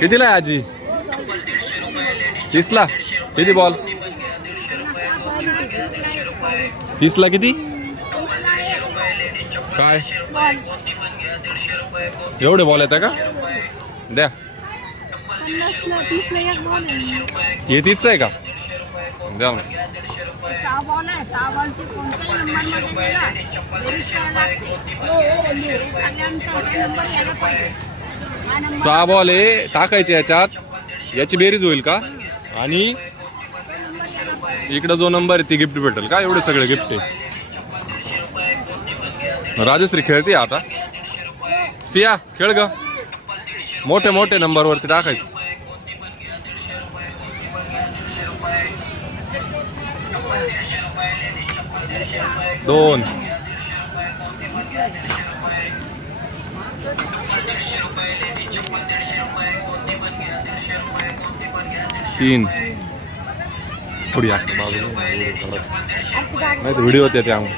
कितीला आहे आजी? तीसला? किती बॉल तीसला किती? काय? एवढे बॉल येतात का? द्या. हे तीच आहे का? द्या मग. सहा बॉल आहे टाकायचे याच्यात. याची बेरीज होईल का? आणि इकडं जो नंबर आहे ती गिफ्ट भेटेल का? एवढे सगळे गिफ्ट आहे. राजश्री खेळते आता. सिया खेळ ग. मोठे मोठे नंबरवरती टाकायचे. दोन. तीन। थोडी आठ नाही तर व्हिडिओ होते त्यामुळे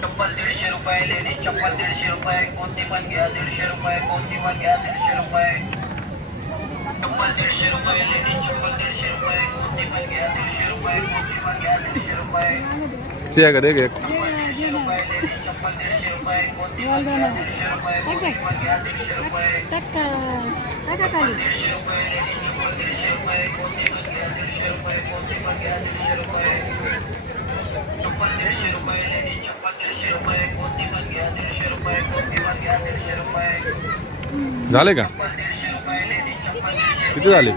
चप्पल दीडशे रुपये लेडीज़ चप्पल दीडशे रुपये कोणती पण घ्या दीडशे रुपये कोणती पण घ्या दीडशे रुपये चप्पल दीडशे रुपये लेडीज़ चप्पल दीडशे रुपये कोणती पण घ्या दीडशे रुपये कोणती सिया का देख एक झाले का? किती झाले?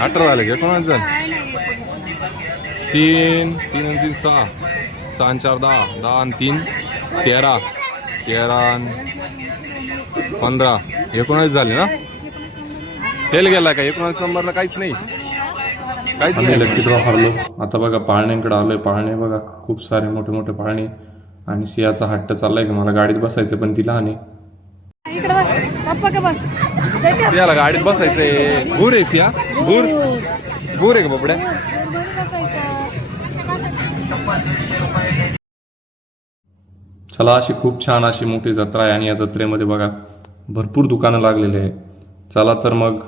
अठरा झाले का? कोणाच झाले? तीन तीन आणि तीन सहा. सहा आणि चार दहा. दहा आणि तीन तेरा. तेरा पंधरा. एकोणावीस झाले ना? फेल गेला का? एकोणास नंबरला काहीच नाही. आम्ही नाही. लकी ड्रॉ हरलो आता बघा पाळण्यांकडे आलोय पाळणे. बघा खूप सारे मोठे मोठे पाळणे. आणि सियाचा हट्ट चाललाय की मला गाडीत बसायचं पण ती लहान आहे. इकडे बघ पप्पा का बघ. त्याच्यात सियाला गाडीत बसायचंय. भूर आहे सिया? भूर? भूर आहे का बाबड्या चला अशी खूप छान अशी मोठी जत्रा आहे आणि या जत्रेमध्ये बघा भरपूर दुकानं लागलेली आहे चला तर मग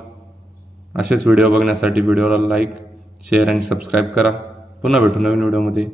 असेच व्हिडिओ बघण्यासाठी व्हिडिओला लाईक शेअर आणि सबस्क्राईब करा. पुन्हा भेटू नवीन व्हिडिओमध्ये.